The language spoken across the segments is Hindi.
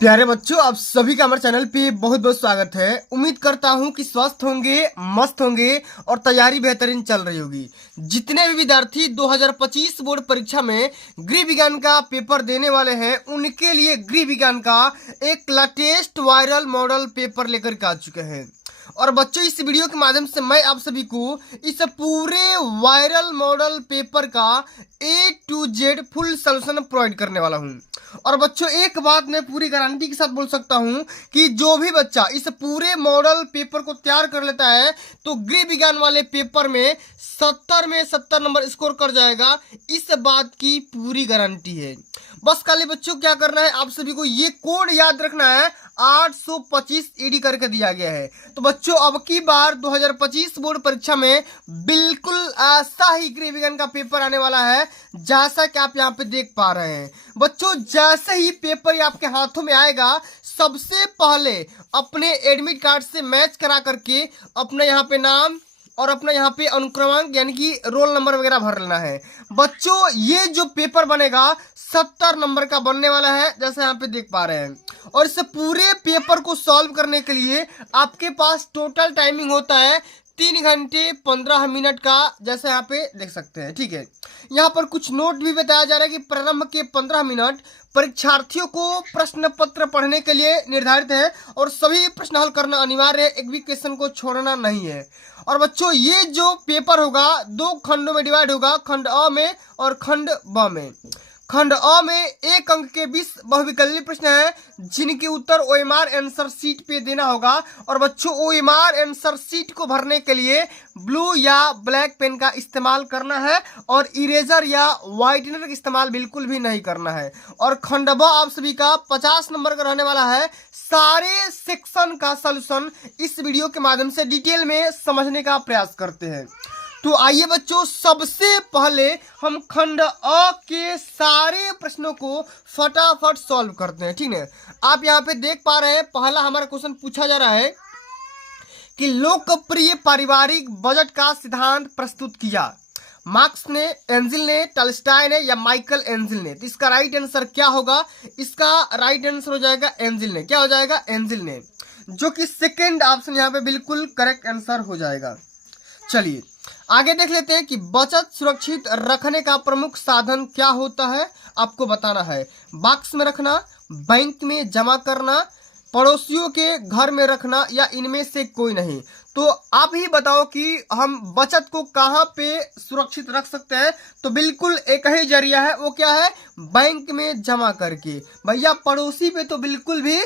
प्यारे बच्चों, आप सभी का हमारे चैनल पे बहुत बहुत स्वागत है। उम्मीद करता हूं कि स्वस्थ होंगे, मस्त होंगे और तैयारी बेहतरीन चल रही होगी। जितने भी विद्यार्थी 2025 बोर्ड परीक्षा में गृह विज्ञान का पेपर देने वाले हैं, उनके लिए गृह विज्ञान का एक लेटेस्ट वायरल मॉडल पेपर लेकर के आ चुके हैं। और बच्चों, इस वीडियो के माध्यम से मैं आप सभी को इस पूरे वायरल मॉडल पेपर का A to Z full solution provide करने वाला हूं। और बच्चों, एक बात मैं पूरी गारंटी के साथ बोल सकता हूं कि जो भी बच्चा इस पूरे मॉडल पेपर को तैयार कर लेता है तो गृह विज्ञान वाले पेपर में 70 में 70 नंबर स्कोर कर जाएगा। इस बात की पूरी गारंटी है। बस खाली बच्चों क्या करना है, आप सभी को ये कोड याद रखना है। 825 ईडी करके दिया गया है। तो बच्चों, अब की बार 2025 बोर्ड परीक्षा में बिल्कुल ऐसा ही गृह विज्ञान का पेपर आने वाला है, जैसा कि आप यहाँ पे देख पा रहे हैं। बच्चों, जैसे ही पेपर आपके हाथों में आएगा, सबसे पहले अपने एडमिट कार्ड से मैच करा करके अपना यहाँ पे नाम और अपना यहाँ पे अनुक्रमांक यानी कि रोल नंबर वगैरह भर लेना है। बच्चों, ये जो पेपर बनेगा 70 नंबर का बनने वाला है, जैसे यहाँ पे देख पा रहे हैं। और इस पूरे पेपर को सॉल्व करने के लिए आपके पास टोटल टाइमिंग होता है 3 घंटे 15 मिनट का, जैसे यहाँ पे देख सकते हैं। ठीक है, यहाँ पर कुछ नोट भी बताया जा रहा है कि प्रारंभ के 15 मिनट परीक्षार्थियों को प्रश्न पत्र पढ़ने के लिए निर्धारित है और सभी प्रश्न हल करना अनिवार्य है, एक भी क्वेश्चन को छोड़ना नहीं है। और बच्चों, ये जो पेपर होगा 2 खंडों में डिवाइड होगा, खंड अ में और खंड ब में। खंड अ में 1 अंक के 20 बहुविकल्पीय प्रश्न है, जिनके उत्तर OMR आंसर शीट पे देना होगा। और बच्चों, OMR आंसर शीट को भरने के लिए ब्लू या ब्लैक पेन का इस्तेमाल करना है और इरेजर या व्हाइटनर का इस्तेमाल बिल्कुल भी नहीं करना है। और खंड ब आप सभी का 50 नंबर का रहने वाला है। सारे सेक्शन का सॉल्यूशन इस वीडियो के माध्यम से डिटेल में समझने का प्रयास करते हैं। तो आइए बच्चों, सबसे पहले हम खंड अ के सारे प्रश्नों को फटाफट सॉल्व करते हैं। ठीक है, आप यहाँ पे देख पा रहे हैं, पहला हमारा क्वेश्चन पूछा जा रहा है कि लोकप्रिय पारिवारिक बजट का सिद्धांत प्रस्तुत किया। मार्क्स ने, एंजिल ने, टॉल्स्टॉय ने या माइकल एंजिल ने। तो इसका राइट आंसर क्या होगा? इसका राइट आंसर हो जाएगा एंजिल ने। क्या हो जाएगा? एंजिल ने, जो कि सेकेंड ऑप्शन यहाँ पे बिल्कुल करेक्ट आंसर हो जाएगा। चलिए आगे देख लेते हैं कि बचत सुरक्षित रखने का प्रमुख साधन क्या होता है। आपको बताना है, बॉक्स में रखना, बैंक में जमा करना, पड़ोसियों के घर में रखना या इनमें से कोई नहीं। तो आप ही बताओ कि हम बचत को कहाँ पे सुरक्षित रख सकते हैं। तो बिल्कुल एक ही जरिया है, वो क्या है? बैंक में जमा करके। भैया पड़ोसी पे तो बिल्कुल भी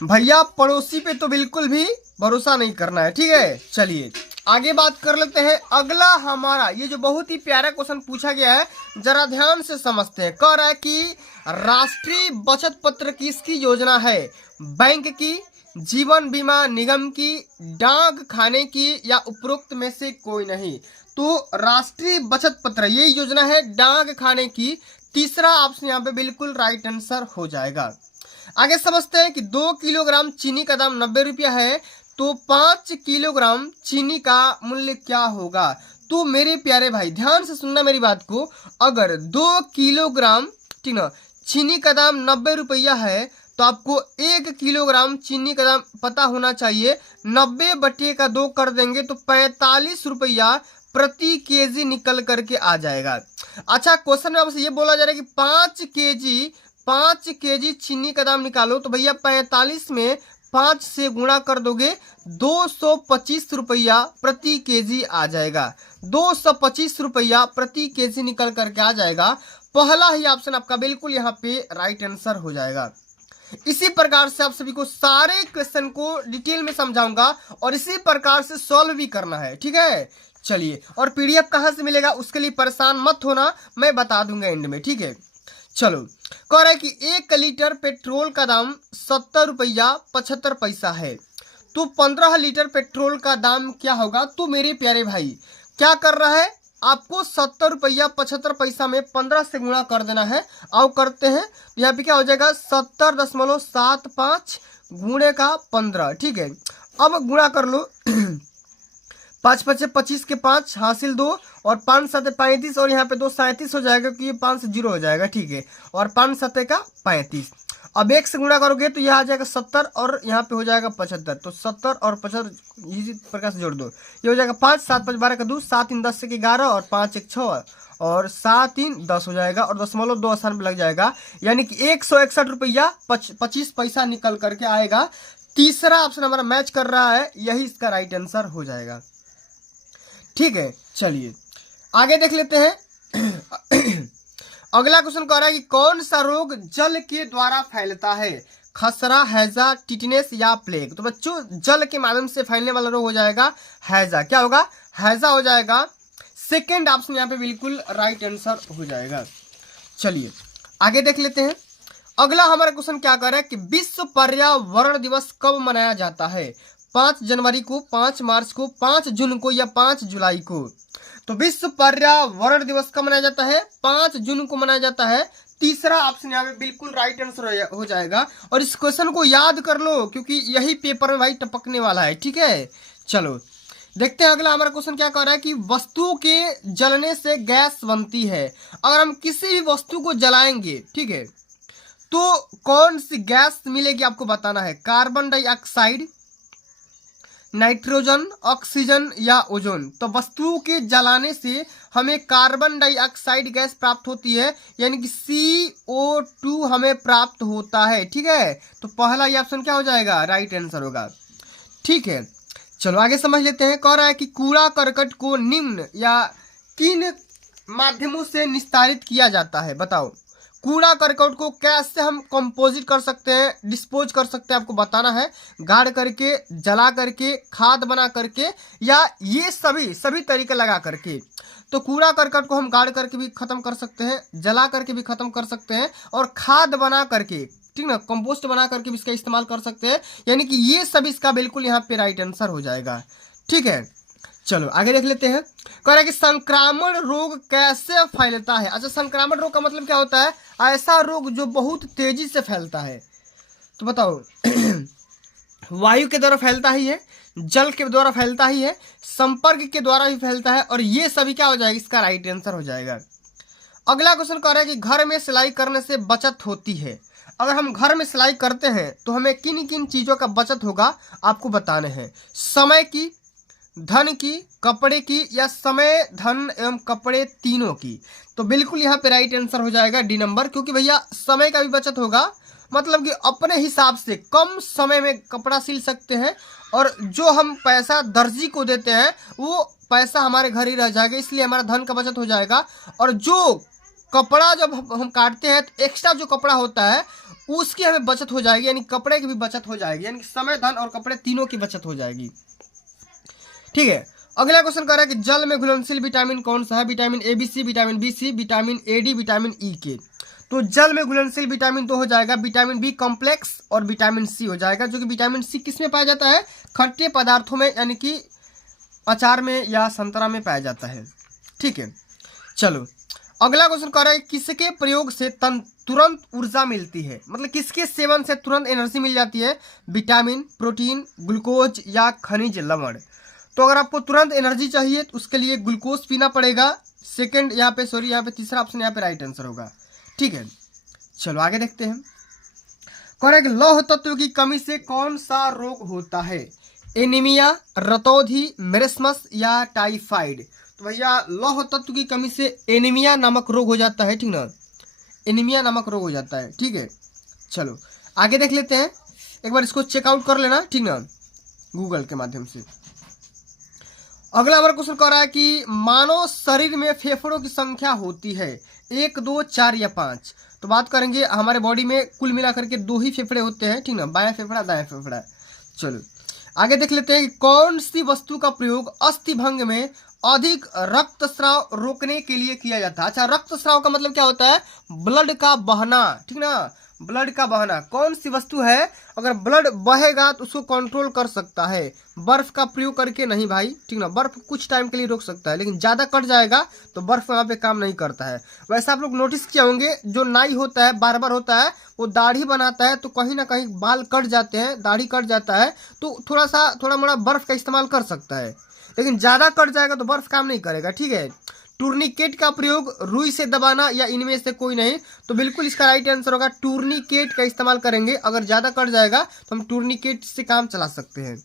बिल्कुल भी भरोसा नहीं करना है। ठीक है, चलिए आगे बात कर लेते हैं। अगला हमारा ये जो बहुत ही प्यारा क्वेश्चन पूछा गया है, जरा ध्यान से समझते हैं। कह रहा है कि राष्ट्रीय बचत पत्र किसकी योजना है? बैंक की, जीवन बीमा निगम की, डाक खाने की या उपरोक्त में से कोई नहीं। तो राष्ट्रीय बचत पत्र ये योजना है डाक खाने की। तीसरा ऑप्शन यहाँ पे बिल्कुल राइट आंसर हो जाएगा। आगे समझते हैं कि 2 किलोग्राम चीनी का दाम 90 रुपया है, तो 5 किलोग्राम चीनी का मूल्य क्या होगा? तो मेरे प्यारे भाई ध्यान से सुनना मेरी बात को। अगर 2 किलोग्राम, ठीक ना, चीनी का दाम 90 रुपया है, तो आपको 1 किलोग्राम चीनी का दाम पता होना चाहिए। 90/2 कर देंगे तो 45 रुपया प्रति केजी निकल करके आ जाएगा। अच्छा, क्वेश्चन में आपसे ये बोला जा रहा है कि 5 केजी चीनी का दाम निकालो। तो भैया 45 में 5 से गुणा कर दोगे, 225 रुपया प्रति केजी आ जाएगा। 225 रुपया प्रति केजी निकल करके आ जाएगा। पहला ही ऑप्शन आपका बिल्कुल यहाँ पे राइट आंसर हो जाएगा। इसी प्रकार से आप सभी को सारे क्वेश्चन को डिटेल में समझाऊंगा और इसी प्रकार से सॉल्व भी करना है। ठीक है, चलिए। और PDF कहाँ से मिलेगा उसके लिए परेशान मत होना, मैं बता दूंगा एंड में। ठीक है, चलो। कह रहा है कि 1 लीटर पेट्रोल का दाम 70 रुपया 75 पैसा है, तो 15 लीटर पेट्रोल का दाम क्या होगा? तो मेरे प्यारे भाई क्या कर रहा है, आपको 70 रुपया 75 पैसा में 15 से गुणा कर देना है। आओ करते हैं। तो यहाँ पे क्या हो जाएगा? 70.75 गुणे का 15। ठीक है, अब गुणा कर लो 5 पचे 25 के 5 हासिल 2 और 5 7 35 और यहाँ पे 2 37 हो जाएगा क्योंकि ये 5 से 0 हो जाएगा, ठीक है। और 5 7 का 35। अब 1 से गुणा करोगे तो यह आ जाएगा 70 और यहाँ पे हो जाएगा 75। तो 70 और 75 इसी प्रकार से जोड़ दो, ये हो जाएगा 5 7 5 12 का 2, 7 3 10 से 11 और 5 1 6 और 7 3 10 हो जाएगा और 0.2 स्थान पे लग जाएगा, यानी कि 161 रुपया 25 पैसा निकल करके आएगा। तीसरा ऑप्शन हमारा मैच कर रहा है, यही इसका राइट आंसर हो जाएगा, ठीक है। चलिए आगे देख लेते हैं। अगला क्वेश्चन कह रहा है कि कौन सा रोग जल के द्वारा फैलता है, खसरा, हैजा, टिटनेस या प्लेग। तो बच्चों जल के माध्यम से फैलने वाला रोग हो जाएगा हैजा। क्या होगा, हैजा हो जाएगा। सेकेंड ऑप्शन यहाँ पे बिल्कुल राइट आंसर हो जाएगा। चलिए आगे देख लेते हैं। अगला हमारा क्वेश्चन क्या कर रहा है कि विश्व पर्यावरण दिवस कब मनाया जाता है, 5 जनवरी को, 5 मार्च को, 5 जून को या 5 जुलाई को। तो विश्व पर्यावरण दिवस कब मनाया जाता है, 5 जून को मनाया जाता है। तीसरा ऑप्शन यहाँ पे बिल्कुल राइट आंसर हो जाएगा। और इस क्वेश्चन को याद कर लो क्योंकि यही पेपर में भाई टपकने वाला है, ठीक है। चलो देखते हैं अगला हमारा क्वेश्चन क्या कह रहा है कि वस्तु के जलने से गैस बनती है। अगर हम किसी भी वस्तु को जलाएंगे, ठीक है, तो कौन सी गैस मिलेगी आपको बताना है, कार्बन डाइऑक्साइड, नाइट्रोजन, ऑक्सीजन या ओजोन। तो वस्तुओं के जलाने से हमें कार्बन डाइऑक्साइड गैस प्राप्त होती है, यानी कि CO2 हमें प्राप्त होता है, ठीक है। तो पहला ये ऑप्शन क्या हो जाएगा, राइट आंसर होगा, ठीक है। चलो आगे समझ लेते हैं। कह रहा है कि कूड़ा करकट को निम्न या किन माध्यमों से निस्तारित किया जाता है, बताओ। कूड़ा करकट को कैसे हम कंपोजिट कर सकते हैं, डिस्पोज कर सकते हैं, आपको बताना है। गाड़ करके, जला करके, खाद बना करके या ये सभी तरीके लगा करके। तो कूड़ा करकट को हम गाड़ करके भी खत्म कर सकते हैं, जला करके भी खत्म कर सकते हैं और खाद बना करके, ठीक ना, कंपोस्ट बना करके भी इसका इस्तेमाल कर सकते हैं। यानी कि ये सब इसका बिल्कुल यहाँ पे राइट आंसर हो जाएगा, ठीक है। चलो आगे देख लेते हैं। कह रहा है कि संक्रामण रोग कैसे फैलता है। अच्छा, संक्रामण रोग का मतलब क्या होता है, ऐसा रोग जो बहुत तेजी से फैलता है। तो बताओ वायु के द्वारा फैलता ही है, जल के द्वारा फैलता ही है, संपर्क के द्वारा भी फैलता है और ये सभी क्या हो जाएगा, इसका राइट आंसर हो जाएगा। अगला क्वेश्चन कह रहा है कि घर में सिलाई करने से बचत होती है। अगर हम घर में सिलाई करते हैं तो हमें किन किन चीज़ों का बचत होगा आपको बताने हैं, समय की, धन की, कपड़े की या समय, धन एवं कपड़े तीनों की। तो बिल्कुल यहाँ पे राइट आंसर हो जाएगा डी नंबर, क्योंकि भैया समय का भी बचत होगा, मतलब कि अपने हिसाब से कम समय में कपड़ा सिल सकते हैं और जो हम पैसा दर्जी को देते हैं वो पैसा हमारे घर ही रह जाएगा, इसलिए हमारा धन का बचत हो जाएगा। और जो कपड़ा जब हम काटते हैं तो एक्स्ट्रा जो कपड़ा होता है उसकी हमें बचत हो जाएगी, यानी कपड़े की भी बचत हो जाएगी, यानी समय, धन और कपड़े तीनों की बचत हो जाएगी, ठीक है। अगला क्वेश्चन कह रहा है कि जल में घुलनशील विटामिन कौन सा है, vitamin A B C, vitamin B C, vitamin A D, vitamin E K. तो जल में घुलनशील विटामिन 2 हो जाएगा, विटामिन बी कॉम्प्लेक्स और विटामिन सी हो जाएगा, जो कि विटामिन सी किस में पाया जाता है, खट्टे पदार्थों में, यानी कि अचार में या संतरा में पाया जाता है, ठीक है। चलो अगला क्वेश्चन कह रहा है किसके प्रयोग से तुरंत ऊर्जा मिलती है, मतलब किसके सेवन से तुरंत एनर्जी मिल जाती है, विटामिन, प्रोटीन, ग्लूकोज या खनिज लवण। तो अगर आपको तुरंत एनर्जी चाहिए तो उसके लिए ग्लूकोज पीना पड़ेगा। सेकंड यहाँ पे तीसरा ऑप्शन यहाँ पे राइट आंसर होगा, ठीक है। चलो आगे देखते हैं। कह रहा है कि लौह तत्व की कमी से कौन सा रोग होता है, एनीमिया, रतौंधी, मेरेस्मस या टाइफाइड। तो भैया लौह तत्व की कमी से एनीमिया नामक रोग हो जाता है, ठीक ना, एनीमिया नामक रोग हो जाता है, ठीक है। चलो आगे देख लेते हैं, एक बार इसको चेकआउट कर लेना, ठीक ना, गूगल के माध्यम से। अगला हमारा क्वेश्चन कह रहा है कि मानव शरीर में फेफड़ों की संख्या होती है 1, 2, 4 या 5। तो बात करेंगे हमारे बॉडी में कुल मिलाकर के 2 ही फेफड़े होते हैं, ठीक ना, बायां फेफड़ा, दायां फेफड़ा। चलो आगे देख लेते हैं कि कौन सी वस्तु का प्रयोग अस्थि भंग में अधिक रक्तस्राव रोकने के लिए किया जाता है। अच्छा, रक्तस्राव का मतलब क्या होता है, ब्लड का बहना, ठीक ना, ब्लड का बहना। कौन सी वस्तु है अगर ब्लड बहेगा तो उसको कंट्रोल कर सकता है, बर्फ का प्रयोग करके नहीं भाई, ठीक ना। बर्फ कुछ टाइम के लिए रोक सकता है, लेकिन ज़्यादा कट जाएगा तो बर्फ वहाँ पे काम नहीं करता है। वैसे आप लोग नोटिस किए होंगे जो नाई होता है, बार्बर होता है, वो दाढ़ी बनाता है तो कहीं ना कहीं बाल कट जाते हैं, दाढ़ी कट जाता है, तो थोड़ा मोड़ा बर्फ का इस्तेमाल कर सकता है। लेकिन ज़्यादा कट जाएगा तो बर्फ काम नहीं करेगा, ठीक है। टूर्निकेट का प्रयोग रुई से दबाना या इनमें से कोई नहीं, तो बिल्कुल इसका राइट आंसर होगा टूर्निकेट का इस्तेमाल करेंगे। अगर ज़्यादा कट जाएगा तो हम टूर्निकेट से काम चला सकते हैं।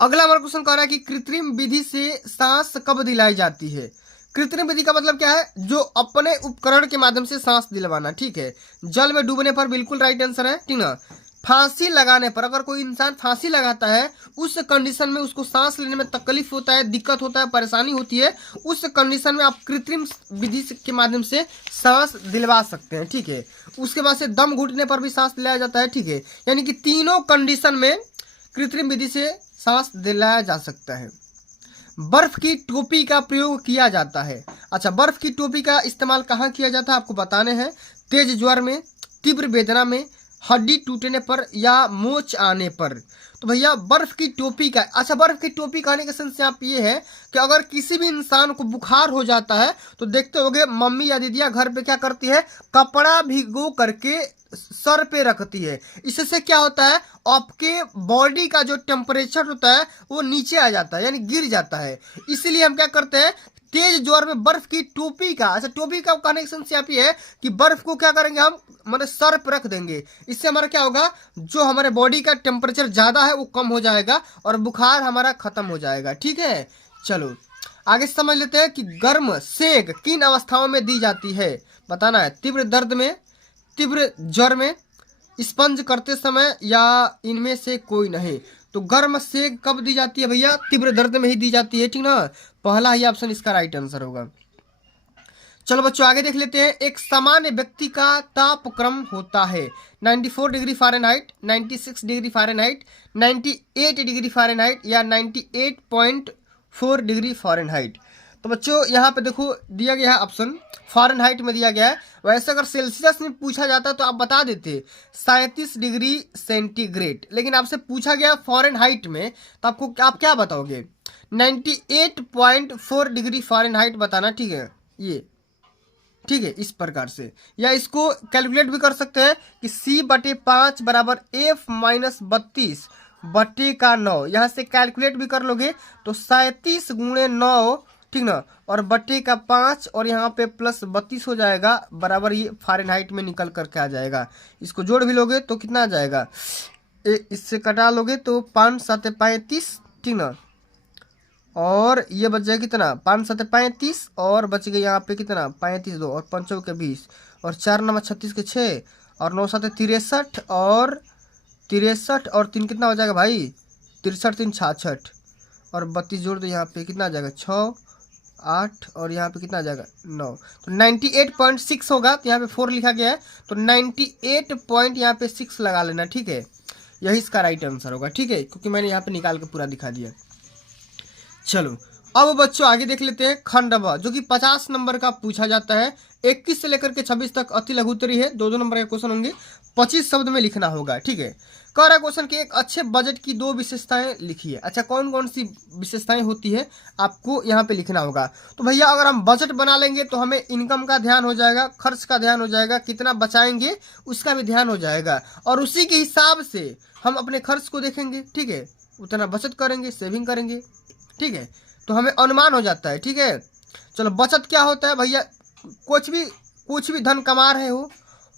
अगला हमारा क्वेश्चन कह रहा है कि कृत्रिम विधि से सांस कब दिलाई जाती है। कृत्रिम विधि का मतलब क्या है, जो अपने उपकरण के माध्यम से सांस दिलवाना, ठीक है। जल में डूबने पर बिल्कुल राइट आंसर है, ठीक ना। फांसी लगाने पर, अगर कोई इंसान फांसी लगाता है उस कंडीशन में उसको सांस लेने में तकलीफ होता है, दिक्कत होता है, परेशानी होती है, उस कंडीशन में आप कृत्रिम विधि के माध्यम से सांस दिलवा सकते हैं, ठीक है। उसके बाद से दम घुटने पर भी सांस दिलाया जाता है, ठीक है। यानी कि तीनों कंडीशन में कृत्रिम विधि से सांस दिलाया जा सकता है। बर्फ की टोपी का प्रयोग किया जाता है। अच्छा, बर्फ की टोपी का इस्तेमाल कहाँ किया जाता है आपको बताने हैं। तेज ज्वर में, तीव्र वेदना में, हड्डी टूटने पर या मोच आने पर। तो भैया बर्फ की टोपी का, अच्छा बर्फ की टोपी कहने का सेंस यहाँ पे ये है कि अगर किसी भी इंसान को बुखार हो जाता है तो देखते होगे मम्मी या दीदियाँ घर पे क्या करती है, कपड़ा भिगो करके सर पे रखती है। इससे क्या होता है, आपके बॉडी का जो टेम्परेचर होता है वो नीचे आ जाता है, यानी गिर जाता है। इसीलिए हम क्या करते हैं, तेज ज्वर में बर्फ की टोपी का, अच्छा टोपी का कनेक्शन से आप ये है कि बर्फ को क्या करेंगे हम, मतलब सर पर रख देंगे। इससे हमारा क्या होगा, जो हमारे बॉडी का टेम्परेचर ज़्यादा है वो कम हो जाएगा और बुखार हमारा खत्म हो जाएगा, ठीक है। चलो आगे समझ लेते हैं कि गर्म सेक किन अवस्थाओं में दी जाती है, बताना है। तीव्र दर्द में, तीव्र ज्वर में, स्पंज करते समय या इनमें से कोई नहीं। तो गर्म सेक कब दी जाती है भैया, तीव्र दर्द में ही दी जाती है, ठीक ना। पहला ही ऑप्शन इसका राइट आंसर होगा। चलो बच्चों आगे देख लेते हैं। एक सामान्य व्यक्ति का तापक्रम होता है 94 degree Fahrenheit, 96 degree Fahrenheit, 98 degree Fahrenheit या 98.4 डिग्री फ़ारेनहाइट। तो बच्चों यहाँ पे देखो दिया गया है ऑप्शन फ़ारेनहाइट में दिया गया है। वैसे अगर सेल्सियस में पूछा जाता तो आप बता देते 37 डिग्री सेंटीग्रेड, लेकिन आपसे पूछा गया फ़ारेनहाइट में तो आपको आप क्या बताओगे, 98.4 डिग्री फ़ारेनहाइट बताना, ठीक है। ये ठीक है, इस प्रकार से, या इसको कैलकुलेट भी कर सकते हैं कि C/5 बराबर F-32/9। यहाँ से कैलकुलेट भी कर लोगे तो 37 × 9, ठीक ना, और बटे का 5 और यहाँ पे प्लस 32 हो जाएगा, बराबर ये फ़ारेनहाइट में निकल करके आ जाएगा। इसको जोड़ भी लोगे तो कितना आ जाएगा, इससे कटा लोगे तो 5 × 7 = 35, ठीक ना, और ये बच जाए कितना 5 × 7 = 35 और बच गए यहाँ पे कितना 35 2 और 5 के 20 और 4 9 36 के 6 और 9 7 63 और 63 और 3 कितना हो जाएगा भाई 63 3 66 और 32 जोड़ दो, यहाँ पे कितना आ जाएगा 6 8 और यहाँ पे कितना आ जाएगा 9। तो 98.6 होगा, तो यहाँ पे 4 लिखा गया है तो 98 यहाँ पे 6 लगा लेना, ठीक है। यही इसका राइट आंसर होगा, ठीक है, क्योंकि मैंने यहाँ पे निकाल के पूरा दिखा दिया। चलो अब बच्चों आगे देख लेते हैं खंड ब, जो कि 50 नंबर का पूछा जाता है। 21 से लेकर के 26 तक अति लघु उत्तरी है, 2 नंबर के क्वेश्चन होंगे, 25 शब्द में लिखना होगा, ठीक है। कह रहा है क्वेश्चन कि एक अच्छे बजट की 2 विशेषताएं लिखिए। अच्छा कौन कौन सी विशेषताएं होती है आपको यहाँ पे लिखना होगा। तो भैया अगर हम बजट बना लेंगे तो हमें इनकम का ध्यान हो जाएगा, खर्च का ध्यान हो जाएगा, कितना बचाएंगे उसका भी ध्यान हो जाएगा, और उसी के हिसाब से हम अपने खर्च को देखेंगे, ठीक है, उतना बचत करेंगे, सेविंग करेंगे, ठीक है, तो हमें अनुमान हो जाता है, ठीक है। चलो बचत क्या होता है भैया, कुछ भी धन कमा रहे हो,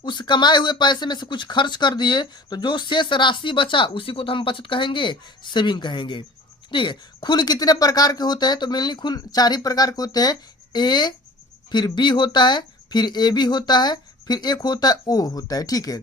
उस कमाए हुए पैसे में से कुछ खर्च कर दिए तो जो शेष राशि बचा उसी को तो हम बचत कहेंगे, सेविंग कहेंगे, ठीक है। खून कितने प्रकार के होते हैं, तो मेनली खून 4 ही प्रकार के होते हैं, ए, फिर बी होता है, फिर ए बी होता है, फिर एक होता है ओ होता है, ठीक है।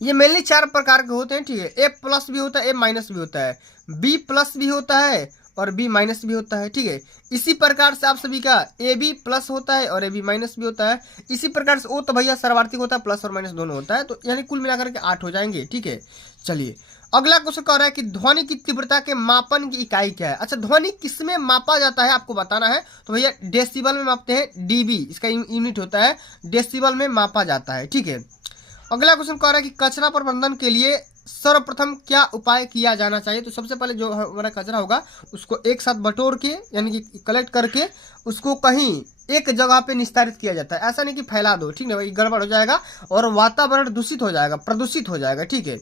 ये मेनली 4 प्रकार के होते हैं, ठीक है। ए प्लस भी होता है, ए माइनस भी होता है, बी प्लस भी होता है और बी माइनस भी होता है, ठीक है। इसी प्रकार से आप सभी का ए बी प्लस होता है और ए बी माइनस भी होता है। इसी प्रकार से ओ तो भैया सर्वार्थिक होता है, प्लस और माइनस दोनों होता है, तो यानी कुल मिलाकर के 8 हो जाएंगे, ठीक है। चलिए अगला क्वेश्चन कह रहा है कि ध्वनि की तीव्रता के मापन की इकाई क्या है। अच्छा ध्वनि किसमें मापा जाता है आपको बताना है, तो भैया डेसिबल में मापते हैं, डीबी इसका यूनिट होता है, डेसिबल में मापा जाता है, ठीक है। अगला क्वेश्चन कह रहा है कि कचरा प्रबंधन के लिए सर्वप्रथम क्या उपाय किया जाना चाहिए। तो सबसे पहले जो हमारा कचरा होगा उसको एक साथ बटोर के यानी कि कलेक्ट करके उसको कहीं एक जगह पे निस्तारित किया जाता है, ऐसा नहीं कि फैला दो, ठीक है भाई, गड़बड़ हो जाएगा और वातावरण दूषित हो जाएगा, प्रदूषित हो जाएगा, ठीक है।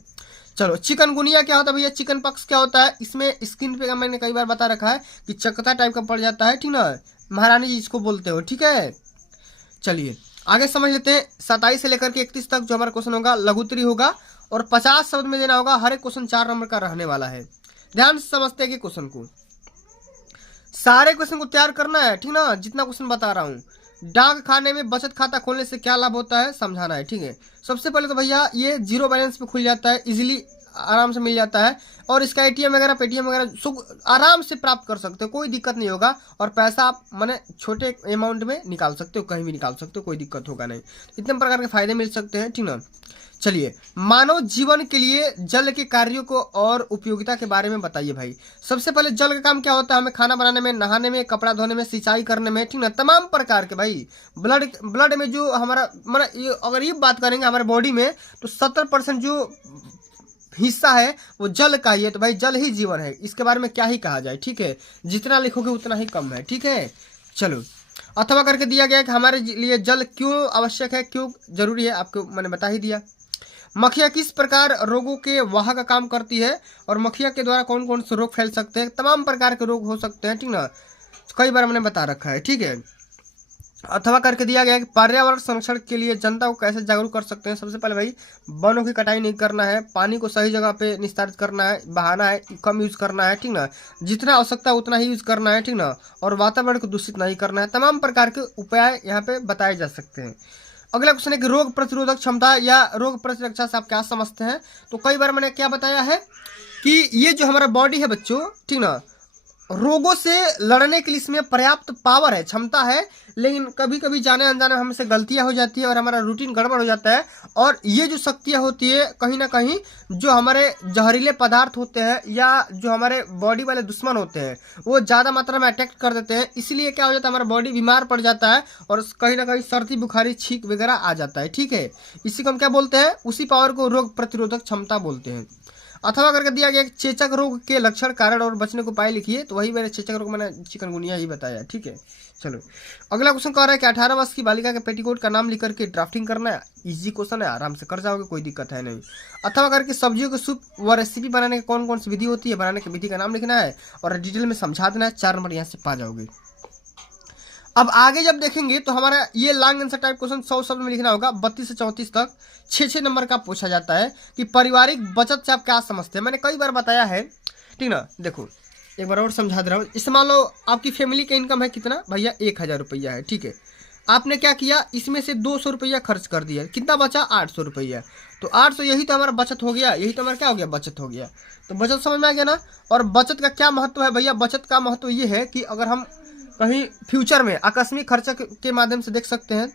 चलो, चिकनगुनिया क्या होता है भैया, चिकन पॉक्स क्या होता है, इसमें स्किन पे मैंने कई बार बता रखा है कि चकता टाइप का पड़ जाता है, ठीक ना, महारानी जी इसको बोलते हो, ठीक है। चलिए आगे समझ लेते हैं। 27 से लेकर के 31 तक जो हमारा क्वेश्चन होगा लघुत्तरी होगा और 50 शब्द में देना होगा। हर एक क्वेश्चन 4 नंबर का रहने वाला है। ध्यान से समझते हैं कि क्वेश्चन को, सारे क्वेश्चन को तैयार करना है, ठीक ना, जितना क्वेश्चन बता रहा हूँ। डाक खाने में बचत खाता खोलने से क्या लाभ होता है समझाना है, ठीक है। सबसे पहले तो भैया ये जीरो बैलेंस पे खुल जाता है, इजीली आराम से मिल जाता है, और इसका एटीएम वगैरह पेटीएम वगैरह आराम से प्राप्त कर सकते हो, कोई दिक्कत नहीं होगा। और पैसा आप माने छोटे अमाउंट में निकाल सकते हो, कहीं भी निकाल सकते हो, कोई दिक्कत होगा नहीं। इतने प्रकार के फायदे मिल सकते हैं, ठीक ना। चलिए, मानव जीवन के लिए जल के कार्यों को और उपयोगिता के बारे में बताइए भाई। सबसे पहले जल का काम क्या होता है, हमें खाना बनाने में, नहाने में, कपड़ा धोने में, सिंचाई करने में, ठीक ना, तमाम प्रकार के भाई। ब्लड में जो हमारा मतलब अगर ये बात करेंगे हमारे बॉडी में, तो 70% जो हिस्सा है वो जल का ही है। तो भाई जल ही जीवन है, इसके बारे में क्या ही कहा जाए, ठीक है। जितना लिखोगे उतना ही कम है, ठीक है। चलो, अथवा करके दिया गया कि हमारे लिए जल क्यों आवश्यक है, क्यों जरूरी है, आपको मैंने बता ही दिया। मक्खियाँ किस प्रकार रोगों के वाहक का काम करती है, और मक्खियाँ के द्वारा कौन कौन से रोग फैल सकते हैं, तमाम प्रकार के रोग हो सकते हैं, ठीक ना, कई बार मैंने बता रखा है, ठीक है। अथवा करके दिया गया है कि पर्यावरण संरक्षण के लिए जनता को कैसे जागरूक कर सकते हैं। सबसे पहले भाई वनों की कटाई नहीं करना है, पानी को सही जगह पे निस्तारित करना है, बहाना है, कम यूज करना है, ठीक ना, जितना आवश्यकता उतना ही यूज करना है, ठीक ना, और वातावरण को दूषित नहीं करना है। तमाम प्रकार के उपाय यहाँ पे बताए जा सकते हैं। अगला क्वेश्चन है कि रोग प्रतिरोधक क्षमता या रोग प्रतिरक्षा से आप क्या समझते हैं। तो कई बार मैंने क्या बताया है कि ये जो हमारा बॉडी है बच्चों, ठीक ना, रोगों से लड़ने के लिए इसमें पर्याप्त पावर है, क्षमता है, लेकिन कभी कभी जाने अनजाने हमसे गलतियां हो जाती है और हमारा रूटीन गड़बड़ हो जाता है। और ये जो शक्तियां होती है कहीं ना कहीं जो हमारे जहरीले पदार्थ होते हैं या जो हमारे बॉडी वाले दुश्मन होते हैं वो ज़्यादा मात्रा में अटैक कर देते हैं। इसलिए क्या हो जाता है, हमारा बॉडी बीमार पड़ जाता है और कहीं ना कहीं सर्दी बुखारी छींक वगैरह आ जाता है, ठीक है। इसी को हम क्या बोलते हैं, उसी पावर को रोग प्रतिरोधक क्षमता बोलते हैं। अथवा करके दिया गया चेचक रोग के लक्षण, कारण और बचने को उपाय लिखिए। तो वही मैंने चेचक रोग मैंने चिकनगुनिया ही बताया, ठीक है। चलो, अगला क्वेश्चन कह रहा है कि 18 वर्ष की बालिका के पेटीकोट का नाम लिख करके ड्राफ्टिंग करना है। इजी क्वेश्चन है, आराम से कर जाओगे, कोई दिक्कत है नहीं। अथवा करके सब्जियों के सूप व रेसिपी बनाने की कौन कौन सी विधि होती है, बनाने की विधि का नाम लिखना है और डिटेल में समझा देना है। 4 नंबर यहाँ से पा जाओगे। अब आगे जब देखेंगे तो हमारा ये लॉन्ग आंसर टाइप क्वेश्चन 100 शब्द में लिखना होगा। 32 से 34 तक 6 नंबर का पूछा जाता है कि पारिवारिक बचत से आप क्या समझते हैं। मैंने कई बार बताया है, ठीक ना। देखो एक बार और समझा दे रहा हूँ। इस मान लो आपकी फैमिली का इनकम है कितना भैया, 1000 रुपया है, ठीक है। आपने क्या किया, इसमें से 200 रुपया खर्च कर दिया, कितना बचा, 800 रुपया। तो 800 यही तो हमारा बचत हो गया, यही तो हमारा क्या हो गया, बचत हो गया। तो बचत समझ में आ गया ना। और बचत का क्या महत्व है भैया, बचत का महत्व ये है कि अगर हम कहीं फ्यूचर में आकस्मिक खर्च के माध्यम से देख सकते हैं,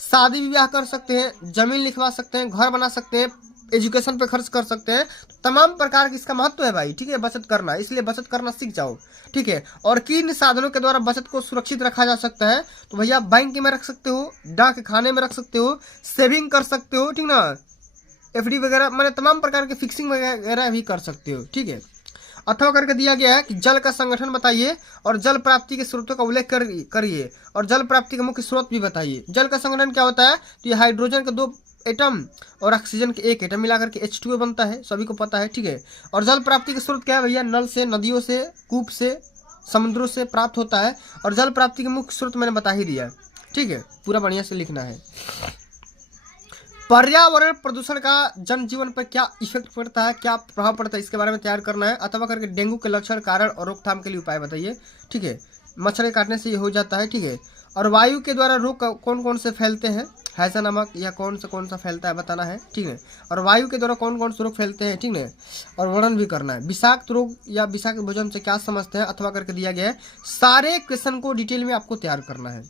शादी विवाह कर सकते हैं, जमीन लिखवा सकते हैं, घर बना सकते हैं, एजुकेशन पे खर्च कर सकते हैं, तमाम प्रकार की इसका महत्व है भाई, ठीक है। बचत करना, इसलिए बचत करना सीख जाओ, ठीक है। और किन साधनों के द्वारा बचत को सुरक्षित रखा जा सकता है, तो भैया बैंक में रख सकते हो, डाक खाने में रख सकते हो, सेविंग कर सकते हो, ठीक ना, एफडी वगैरह मैंने तमाम प्रकार के फिक्सिंग वगैरह भी कर सकते हो, ठीक है। अथवा करके दिया गया है कि जल का संगठन बताइए और जल प्राप्ति के स्रोतों का उल्लेख करिए और जल प्राप्ति के मुख्य स्रोत भी बताइए। जल का संगठन क्या होता है, तो ये हाइड्रोजन के 2 एटम और ऑक्सीजन के 1 एटम मिलाकर के H2O बनता है, सभी को पता है, ठीक है। और जल प्राप्ति के स्रोत क्या है भैया, नल से, नदियों से, कूप से, समुद्रों से प्राप्त होता है। और जल प्राप्ति के मुख्य स्रोत मैंने बता ही दिया, ठीक है। पूरा बढ़िया से लिखना है। पर्यावरण प्रदूषण का जनजीवन पर क्या इफेक्ट पड़ता है, क्या प्रभाव पड़ता है, इसके बारे में तैयार करना है। अथवा करके डेंगू के लक्षण, कारण और रोकथाम के लिए उपाय बताइए, ठीक है। मच्छर के काटने से ये हो जाता है, ठीक है। और वायु के द्वारा रोग कौन कौन से फैलते हैं, हैजा नमक या कौन सा फैलता है बताना है, ठीक है। और वायु के द्वारा कौन कौन से रोग फैलते हैं, ठीक है। और वर्णन भी करना है। विषाक्त रोग या विषाक्त भोजन से क्या समझते हैं, अथवा करके दिया गया है। सारे क्वेश्चन को डिटेल में आपको तैयार करना है।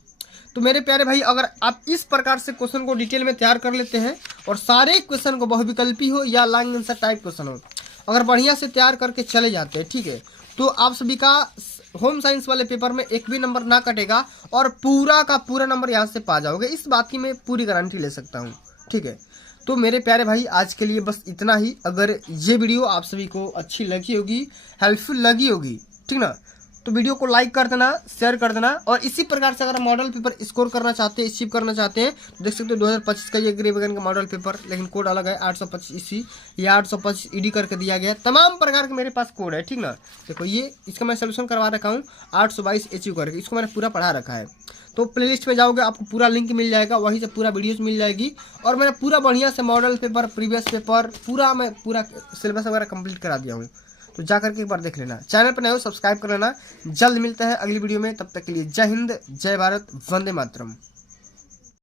तो मेरे प्यारे भाई, अगर आप इस प्रकार से क्वेश्चन को डिटेल में तैयार कर लेते हैं और सारे क्वेश्चन को बहुविकल्पी हो या लॉन्ग आंसर टाइप क्वेश्चन हो, अगर बढ़िया से तैयार करके चले जाते हैं, ठीक है, तो आप सभी का होम साइंस वाले पेपर में एक भी नंबर ना कटेगा और पूरा का पूरा नंबर यहाँ से पा जाओगे। इस बात की मैं पूरी गारंटी ले सकता हूँ, ठीक है। तो मेरे प्यारे भाई, आज के लिए बस इतना ही। अगर ये वीडियो आप सभी को अच्छी लगी होगी, हेल्पफुल लगी होगी, ठीक ना, तो वीडियो को लाइक कर देना, शेयर कर देना। और इसी प्रकार से अगर मॉडल पेपर स्कोर करना चाहते हैं, अचीव करना चाहते हैं, तो देख सकते हो 2025 का ये ग्रे वैगन का मॉडल पेपर, लेकिन कोड अलग है 825 इसी या 825 ईडी करके दिया गया है। तमाम प्रकार के मेरे पास कोड है, ठीक ना। देखो ये इसका मैं सोल्यूशन करवा रखा हूँ 822 अचीव करके, इसको मैंने पूरा पढ़ा रखा है। तो प्लेलिस्ट में जाओगे आपको पूरा लिंक मिल जाएगा, वहीं से पूरा वीडियोस मिल जाएगी। और मैंने पूरा बढ़िया से मॉडल पेपर, प्रीवियस पेपर पूरा मैं पूरा सिलेबस वगैरह कंप्लीट करा दिया हूँ। तो जा करके एक बार देख लेना। चैनल पर नए हो सब्सक्राइब कर लेना। जल्द मिलते हैं अगली वीडियो में, तब तक के लिए जय हिंद, जय भारत, वंदे मातरम।